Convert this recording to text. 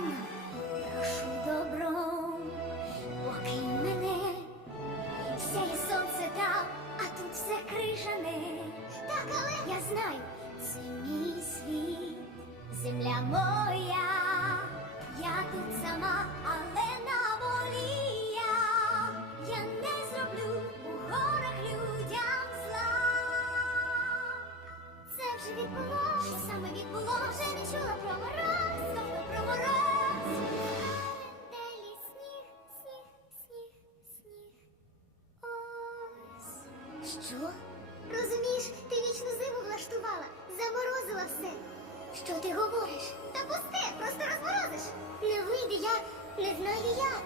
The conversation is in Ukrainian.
Анна, прошу добром, покинь мене, сяє сонце там, а тут все крижане. Так, але я знаю, це мій світ, земля моя, я тут сама, але на волі я не зроблю у горах людям зла. Це вже відбулося. Що саме відбулося? Вже не чула про мороз, тобто про мороз. Делі сніг, сніг, сніг, сніг. Ось. Що? Розумієш, ти вічну зиму влаштувала, заморозила все. Що ти говориш? Та пусте, просто розморозиш. Не вийде, я не знаю як.